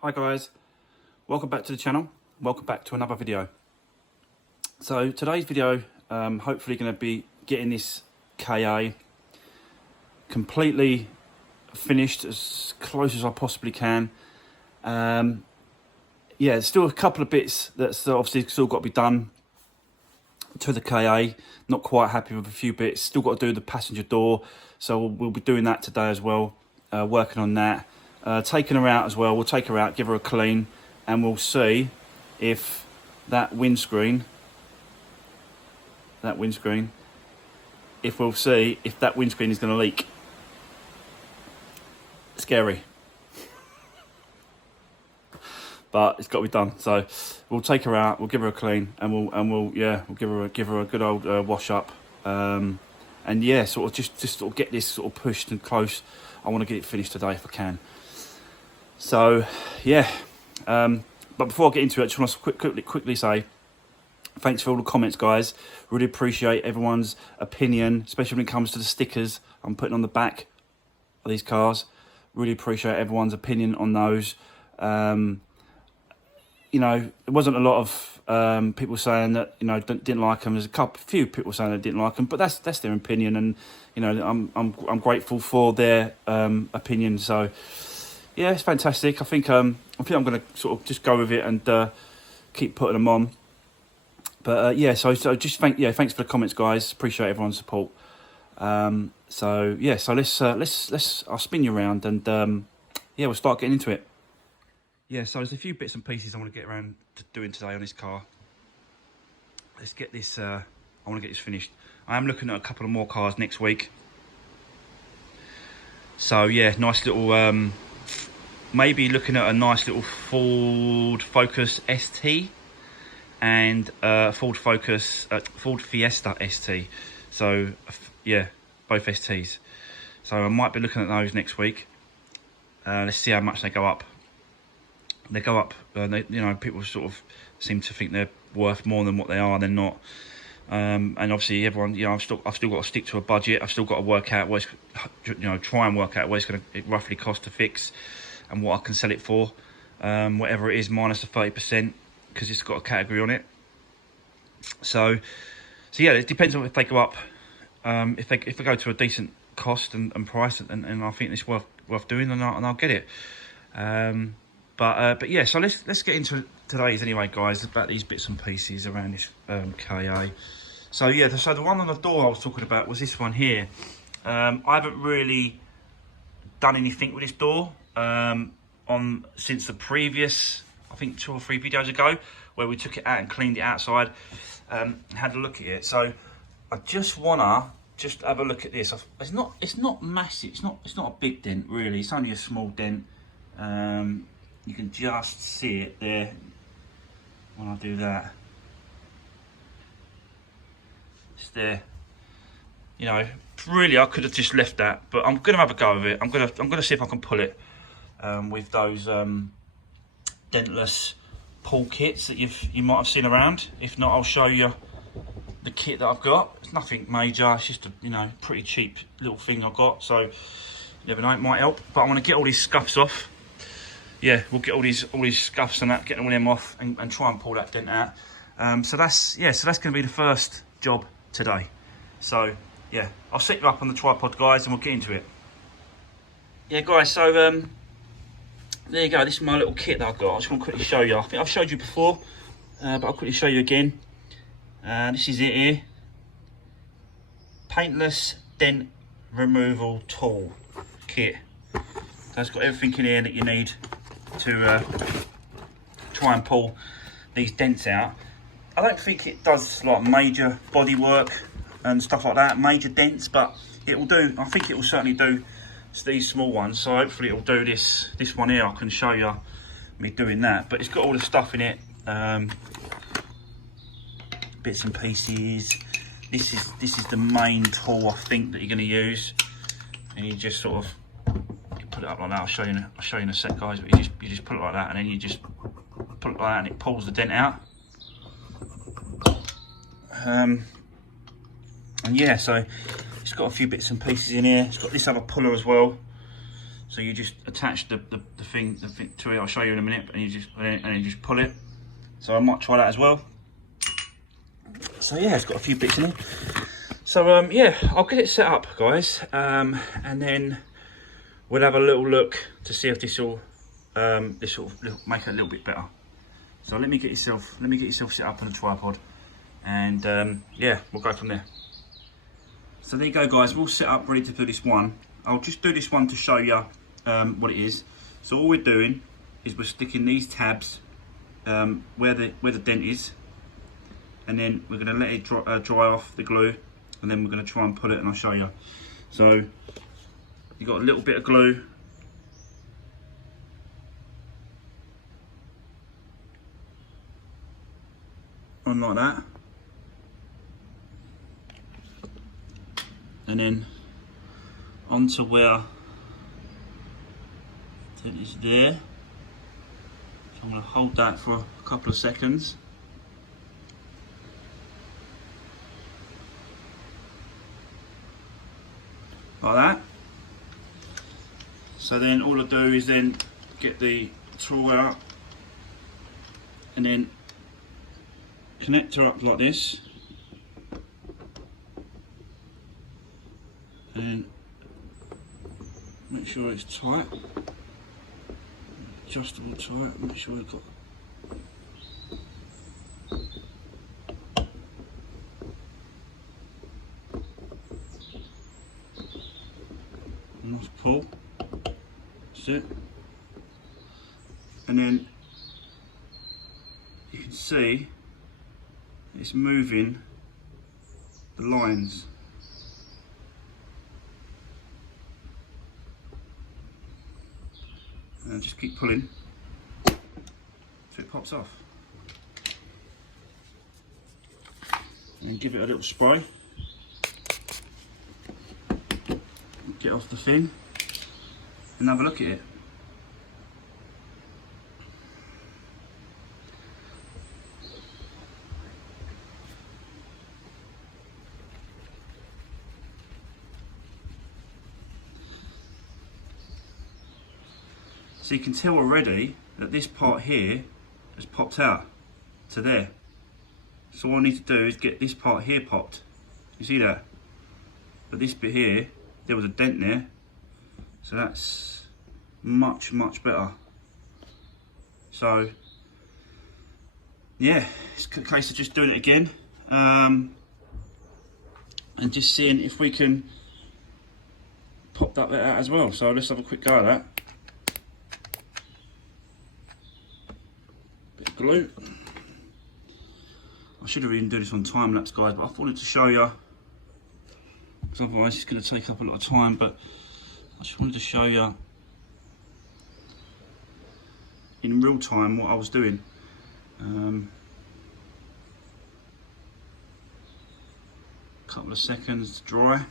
Hi guys, welcome back to the channel, welcome back to another video. So today's video, hopefully going to be getting this KA completely finished as close as I possibly can. Yeah, there's still a couple of bits that's obviously still got to be done to the KA. Not quite happy with a few bits, still got to do the passenger door, so we'll be doing that today as well, working on that. Taking her out as well, we'll take her out, give her a clean, and we'll see if that windscreen, if we'll see if that windscreen is going to leak. Scary. But it's got to be done. So we'll take her out, we'll give her a clean, and we'll give her a good old wash up. And yeah, sort of just sort of get this sort of pushed and close. I want to get it finished today if I can. So yeah, but before I get into it, I just want to quickly say thanks for all the comments, guys. Really appreciate everyone's opinion, especially when it comes to the stickers I'm putting on the back of these cars. Really appreciate everyone's opinion on those. You know, there wasn't a lot of people saying that, you know, didn't like them. There's a few people saying they didn't like them, but that's their opinion, and you know, I'm grateful for their opinion. So yeah, it's fantastic. I think I'm going to sort of just go with it and keep putting them on. But yeah, so just thanks for the comments, guys. Appreciate everyone's support. So yeah, so let's I'll spin you around and yeah, we'll start getting into it. Yeah, so there's a few bits and pieces I want to get around to doing today on this car. Let's get this. I want to get this finished. I am looking at a couple of more cars next week. So yeah, nice little. Maybe looking at a nice little Ford Focus ST and Ford Fiesta ST. So yeah, both STs. So I might be looking at those next week. Let's see how much they go up. They go up. You know, people sort of seem to think they're worth more than what they are. They're not. And obviously, everyone, you know, I've still got to stick to a budget. I've still got to work out what it's, you know, try and work out what it's going to roughly cost to fix, and what I can sell it for, whatever it is, minus the 30%, because it's got a category on it. So yeah, it depends on if they go up. If they go to a decent cost and price, and I think it's worth doing, and I'll get it. But yeah, so let's get into today's anyway, guys, about these bits and pieces around this KA. So yeah, so the one on the door I was talking about was this one here. I haven't really done anything with this door since the previous, I think 2 or 3 videos ago, where we took it out and cleaned it outside, had a look at it. So I just wanna have a look at this. It's not massive. It's not a big dent really. It's only a small dent. You can just see it there when I do that. It's there. You know, really I could have just left that, but I'm gonna have a go with it. I'm gonna see if I can pull it with those dentless pull kits that you might have seen around. If not, I'll show you the kit that I've got. It's nothing major. It's just a, you know, pretty cheap little thing I've got. So you never know, it might help. But I want to get all these scuffs off. Yeah, we'll get all these scuffs and that, get all them off, and try and pull that dent out. So that's going to be the first job today. So yeah, I'll set you up on the tripod, guys, and we'll get into it. Yeah, guys, so there you go. This is my little kit that I've got. I just want to quickly show you. I think I've showed you before, but I'll quickly show you again. This is it here. Paintless dent removal tool kit. So it's got everything in here that you need to try and pull these dents out. I don't think it does like major body work and stuff like that, major dents, but it will do. I think it will certainly do these small ones. So hopefully it will do this one here. I can show you me doing that. But it's got all the stuff in it, bits and pieces. This is the main tool I think that you're going to use, and you just sort of put it up like that. I'll show you in a sec, guys. But you just put it like that, and then you just put it like that, and it pulls the dent out. And yeah, so it's got a few bits and pieces in here. It's got this other puller as well. So you just attach the thing to it. I'll show you in a minute, and you just pull it. So I might try that as well. So yeah, it's got a few bits in it. So yeah, I'll get it set up, guys, and then we'll have a little look to see if this will make it a little bit better. So let me get yourself set up on a tripod, and yeah, we'll go from there. So there you go, guys. We're all set up, ready to do this one. I'll just do this one to show you what it is. So all we're doing is we're sticking these tabs where the dent is, and then we're going to let it dry off the glue, and then we're going to try and put it, and I'll show you. So you've got a little bit of glue. On like that. And then onto where the dent is there. So I'm going to hold that for a couple of seconds. Like that. So then all I do is then get the tool out and then connect her up like this, and then make sure it's tight, adjustable tight, make sure it's got enough pull. That's it. And then you can see it's moving the lines. And just keep pulling so it pops off. And give it a little spray. Get off the fin and have a look at it. So you can tell already that this part here has popped out to there. So all I need to do is get this part here popped. You see that? But this bit here, there was a dent there. So that's much, much better. So yeah, it's a case of just doing it again. And just seeing if we can pop that bit out as well. So let's have a quick go at that. Glue. I should have even done this on time lapse, guys, but I wanted to show you, because otherwise it's going to take up a lot of time. But I just wanted to show you in real time what I was doing. Couple of seconds to dry.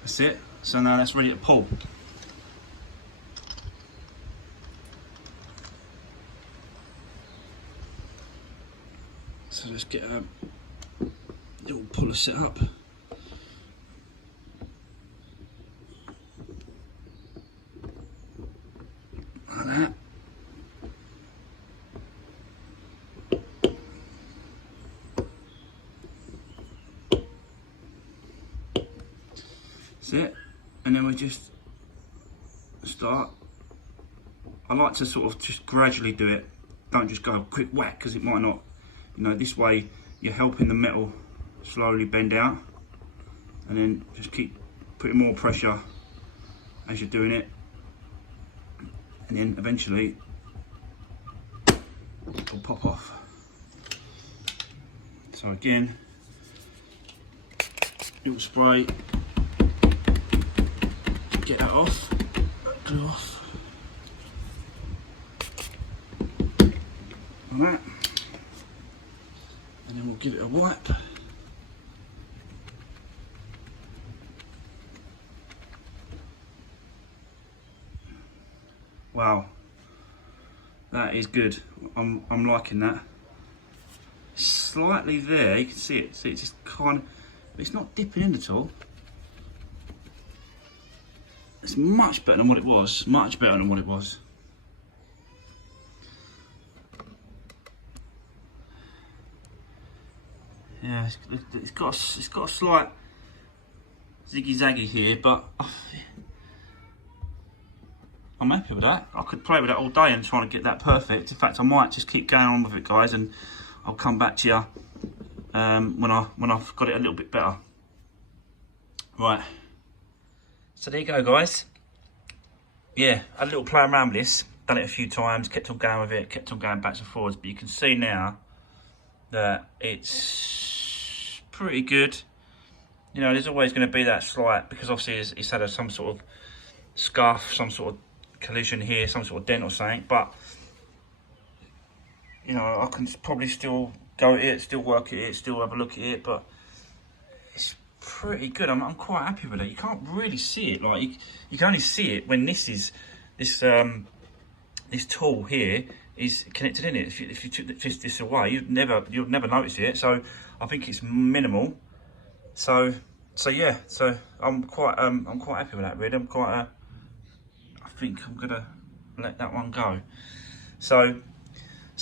That's it. So now that's ready to pull. So let's get a little puller set up. Like that. That's it. And then we just start. I like to sort of just gradually do it. Don't just go quick whack, because it might not, you know, this way you're helping the metal slowly bend out, and then just keep putting more pressure as you're doing it, and then eventually it'll pop off. So again, little spray, get that off, glue off. Like that, and then we'll give it a wipe. Wow, that is good. I'm liking that. slightly there. You can see it. See, it's just kind of, it's not dipping in at all. It's much better than what it was. Much better than what it was. Yeah, it's got a slight ziggy zaggy here, but I'm happy with that. I could play with that all day and try to get that perfect. In fact, I might just keep going on with it, guys, and I'll come back to you when I've got it a little bit better. Right. So there you go, guys. Yeah, a little play around with this. Done it a few times, kept on going with it, kept on going backwards and forwards. But you can see now that it's pretty good. You know, there's always going to be that slight, because obviously it's had some sort of scuff, some sort of collision here, some sort of dent or something. But you know, I can probably still go at it, still work at it, still have a look at it. But it's pretty good. I'm quite happy with it. You can't really see it. Like you can only see it when this tool here is connected in it. If you took this away, you'd never notice it. So I think it's minimal. So yeah. So I'm quite happy with that. Really, I think I'm gonna let that one go. So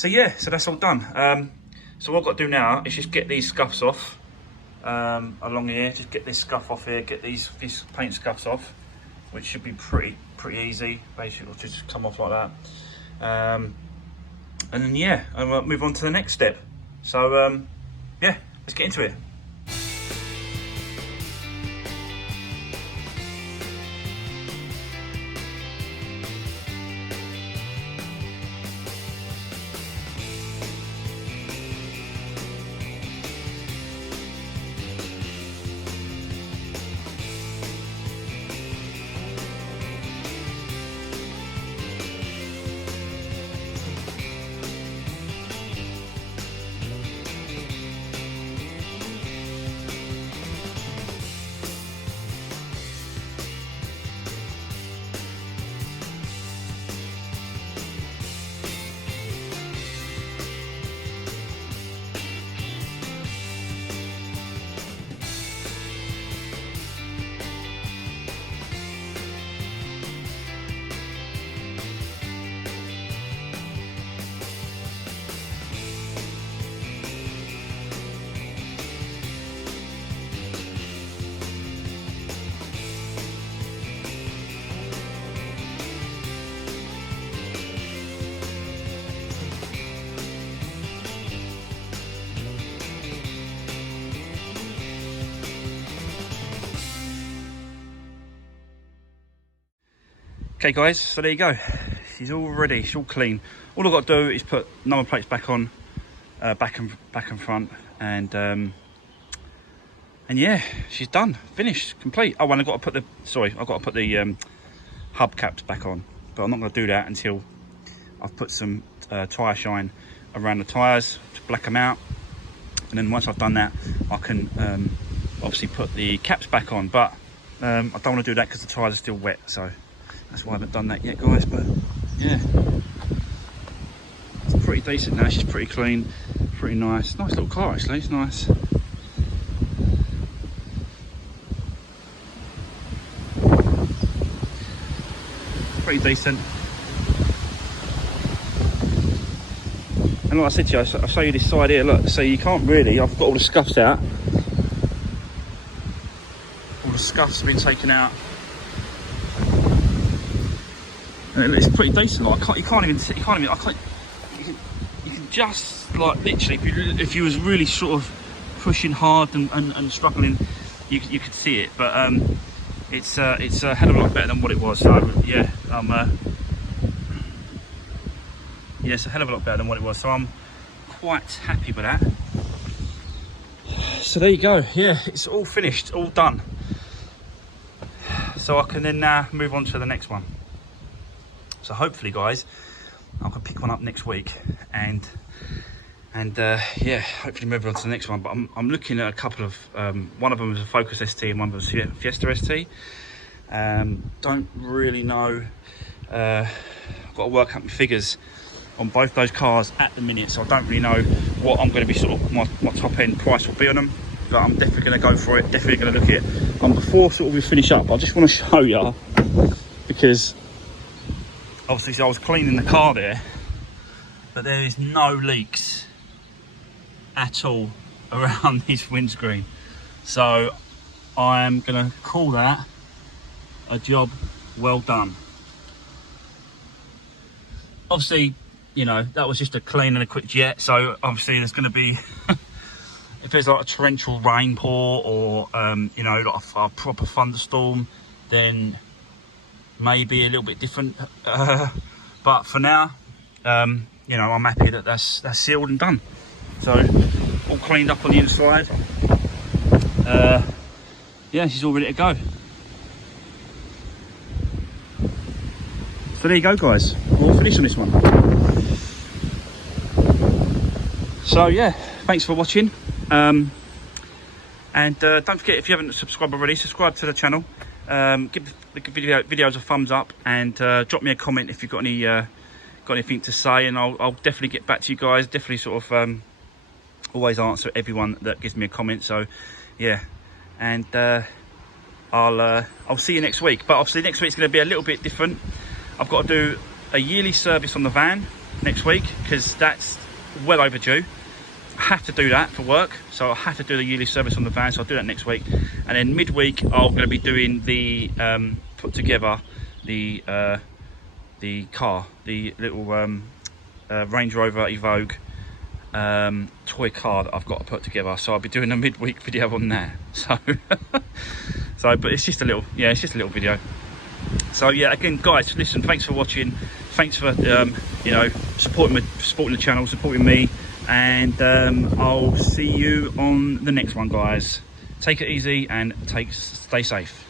yeah. So that's all done. So what I've got to do now is just get these scuffs off along here. Just get this scuff off here. Get these paint scuffs off, which should be pretty easy. Basically, it'll just come off like that. And then yeah, I'll move on to the next step. So yeah, let's get into it. Okay guys, so there you go. She's all ready, she's all clean. All I've got to do is put number plates back on, back and front, and yeah, she's done, finished, complete. Oh, and I've got to put the hub caps back on, but I'm not going to do that until I've put some tyre shine around the tyres to black them out, and then once I've done that, I can obviously put the caps back on. But I don't want to do that because the tyres are still wet, so that's why I haven't done that yet, guys. But yeah, it's pretty decent now. She's pretty clean, pretty nice. Nice little car actually, it's nice. Pretty decent. And like I said to you, I'll show you this side here, look. So you can't really, I've got all the scuffs out. All the scuffs have been taken out. And it's pretty decent. Like you can just like literally, if you was really sort of pushing hard and struggling, you could see it. But it's a hell of a lot better than what it was. So yeah, yeah, it's a hell of a lot better than what it was. So I'm quite happy with that. So there you go. Yeah, it's all finished, all done. So I can then now move on to the next one. So hopefully, guys, I can pick one up next week, and yeah, hopefully move on to the next one. But I'm looking at a couple of one of them is a Focus ST and one was a Fiesta ST. Don't really know. I've got to work out my figures on both those cars at the minute, so I don't really know what I'm going to be sort of my top end price will be on them, but I'm definitely going to go for it, definitely going to look at it. And before sort of we finish up, I just want to show you, because obviously I was cleaning the car there, but there is no leaks at all around this windscreen, so I'm going to call that a job well done. Obviously, you know, that was just a clean and a quick jet, so obviously there's going to be if there's like a torrential rainpour or you know, like a proper thunderstorm, then maybe a little bit different, but for now, you know, I'm happy that that's sealed and done. So all cleaned up on the inside. Yeah, she's all ready to go. So there you go, guys, we'll finish on this one. So yeah, thanks for watching, and don't forget, if you haven't subscribed already, subscribe to the channel, give the videos a thumbs up, and drop me a comment if you've got anything to say, and I'll definitely get back to you guys. Definitely sort of always answer everyone that gives me a comment. So yeah, and I'll see you next week. But obviously next week's going to be a little bit different. I've got to do a yearly service on the van next week, because that's well overdue. I have to do that for work, so I have to do the yearly service on the van, so I'll do that next week. And then midweek I'm going to be doing the put together the car, the little Range Rover Evoque toy car that I've got to put together, so I'll be doing a midweek video on that. So but it's just a little, yeah, it's just a little video. So yeah, again guys, listen, thanks for watching, thanks for you know, supporting the channel, supporting me, and I'll see you on the next one, guys. Take it easy and stay safe.